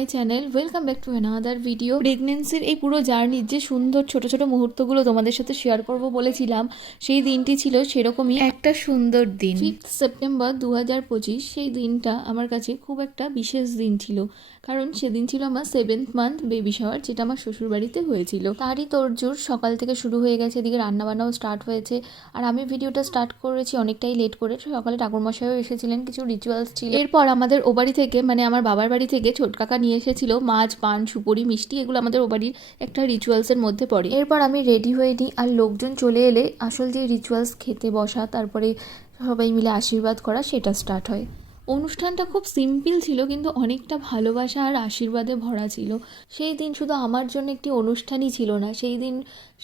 My channel. Welcome back to another video. প্রেগনেন্সির এই পুরো জার্নির যে সুন্দর ছোট ছোট মুহূর্তগুলো তোমাদের সাথে শেয়ার করব বলেছিলাম, সেই দিনটি ছিল সেরকমই একটা সুন্দর দিন। 5 সেপ্টেম্বর 2025। সেই দিনটা আমার কাছে খুব একটা বিশেষ দিন ছিল, কারণ সেদিন ছিল আমার 7th মান্থ বেবি শাওয়ার, যেটা আমার শ্বশুরবাড়িতে হয়েছিল। তারই তোড়জোড় সকাল থেকে শুরু হয়ে গেছে, এদিকে রান্নাবান্নাও স্টার্ট হয়েছে। আর আমি ভিডিওটা স্টার্ট করেছি অনেকটাই লেট করে। সকালে ঠাকুরমশাইও এসেছিলেন, কিছু রিচুয়ালস ছিল। এরপর আমাদের ও বাড়ি থেকে, মানে আমার বাবার বাড়ি থেকে ছোট কাকা নিয়ে এসেছিল মাছ, পান, সুপুরি, মিষ্টি। এগুলো আমাদের ও বাড়ির একটা রিচুয়ালসের মধ্যে পড়ে। এরপর আমি রেডি হয়ে নিই, আর লোকজন চলে এলে আসল যে রিচুয়ালস, খেতে বসা, তারপরে সবাই মিলে আশীর্বাদ করা, সেটা স্টার্ট হয়। অনুষ্ঠানটা খুব সিম্পল ছিল, কিন্তু অনেকটা ভালোবাসা আর আশীর্বাদে ভরা ছিল। সেই দিন শুধু আমার জন্য একটি অনুষ্ঠানই ছিল না, সেই দিন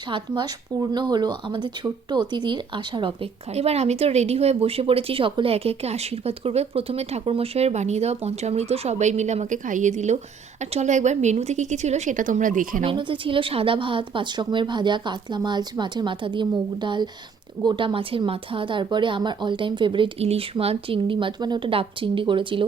7 মাস পূর্ণ হলো আমাদের ছোট্ট অতিথির আসার অপেক্ষা। এবার আমি তো রেডি হয়ে বসে পড়েছি, সকলে একে একে আশীর্বাদ করবে। প্রথমে ঠাকুরমশাইয়ের বানিয়ে দেওয়া পঞ্চামৃত সবাই মিলে আমাকে খাইয়ে দিল। আর চলো একবার মেনুতে কী কী ছিল সেটা তোমরা দেখে নাও। মেনুতে ছিল সাদা ভাত, 5 রকমের ভাজা, কাতলা মাছ, মাছের মাথা দিয়ে মুগ ডাল, গোটা মাছের মাথা, তারপরে আমার অল টাইম ফেভারিট ইলিশ মাছ, চিংড়ি মাছ, মানে ওটা ডাব চিংড়ি করেছিল,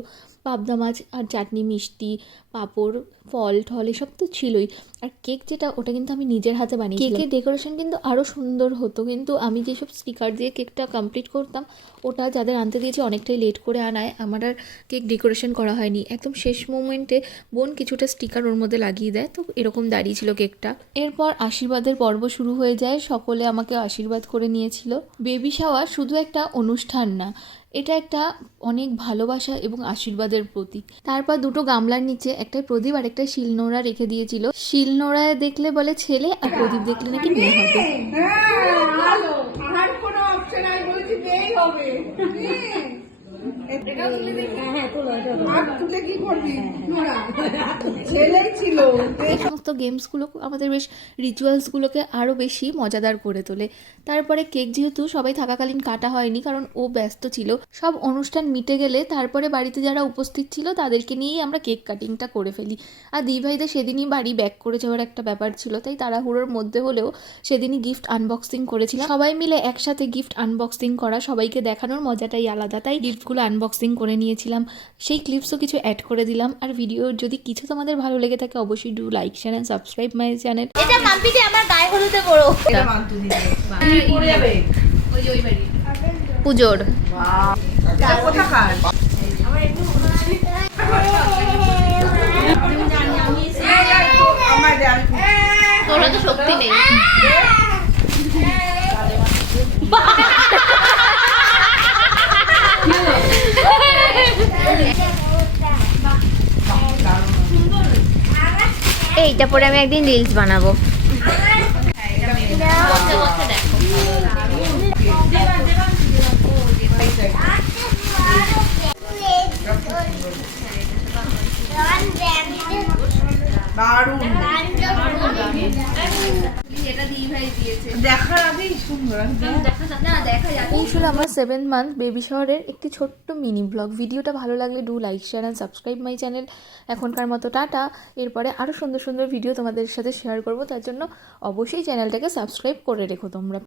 পাবদা মাছ, আর চাটনি, মিষ্টি, পাঁপড়, ফল ঠল, এসব তো ছিলই। আর কেক যেটা, ওটা কিন্তু আমি নিজের হাতে বানিয়েছিলাম। কেকের ডেকোরেশন কিন্তু আরও সুন্দর হতো, কিন্তু আমি যেসব স্টিকার দিয়ে কেকটা কমপ্লিট করতাম, ওটা যাদের আনতে দিয়েছি অনেকটাই লেট করে আনায় আমার আর কেক ডেকোরেশন করা হয়নি। একদম শেষ মোমেন্টে বোন কিছুটা স্টিকার ওর মধ্যে লাগিয়ে দেয়, তো এরকম দাঁড়িয়েছিল কেকটা। এরপর আশীর্বাদের পর্ব শুরু হয়ে যায়, সকলে আমাকে আশীর্বাদ করে নিয়েছিল। বেবি শাওয়ার শুধু একটা অনুষ্ঠান না, এটা একটা অনেক ভালোবাসা এবং আশীর্বাদের প্রতীক। তারপর দুটো গামলার নিচে একটাই প্রদীপ আর একটাই শিলনোড়া রেখে দিয়েছিল। শিলনোড়ায় দেখলে বলে ছেলে, আর প্রদীপ দেখলে নাকি মেয়ে হবে। এই সমস্ত গেমসগুলো আমাদের বেশ রিচুয়ালসগুলোকে আরও বেশি মজাদার করে তোলে। তারপরে কেক যেহেতু সবাই থাকাকালীন কাটা হয়নি, কারণ ও ব্যস্ত ছিল, সব অনুষ্ঠান মিটে গেলে তারপরে বাড়িতে যারা উপস্থিত ছিল তাদেরকে নিয়েই আমরা কেক কাটিংটা করে ফেলি। আর দিভাইদের সেদিনই বাড়ি ব্যাক করে যাওয়ার একটা ব্যাপার ছিল, তাই তাড়াহুড়োর মধ্যে হলেও সেদিনই গিফট আনবক্সিং করেছিলাম। সবাই মিলে একসাথে গিফট আনবক্সিং করা, সবাইকে দেখানোর মজাটাই আলাদা, তাই গিফটগুলো আনবক্সিং করে নিয়েছিলাম। সেই ক্লিপসও কিছু অ্যাড করে দিলাম। আর ভিডিওর যদি কিছু তোমাদের ভালো লেগে থাকে, অবশ্যই do like, share and subscribe my channel. এটা মাম্পিতে আমার গায়ে হলুদে বড় এটা মান্তু দিবে কি করে যাবে ওই যে ওই বাড়ি পুজোর এটা কোথাকার আমার একটু মনে হয় আমি জানি আমি আমার জানি তোরা তো শক্তি নেই। এইটা পরে আমি একদিন রিলস বানাবো। দেখার আগেই সুন্দর এই ছিল আমার 7th মান্থ বেবি শাওয়ারের একটি ছোট্ট মিনি ব্লগ। ভিডিওটা ভালো লাগলে do like, share and subscribe my channel. এখনকার মতো টাটা। এরপরে আরও সুন্দর সুন্দর ভিডিও তোমাদের সাথে শেয়ার করব, তার জন্য অবশ্যই চ্যানেলটাকে সাবস্ক্রাইব করে রেখো তোমরা।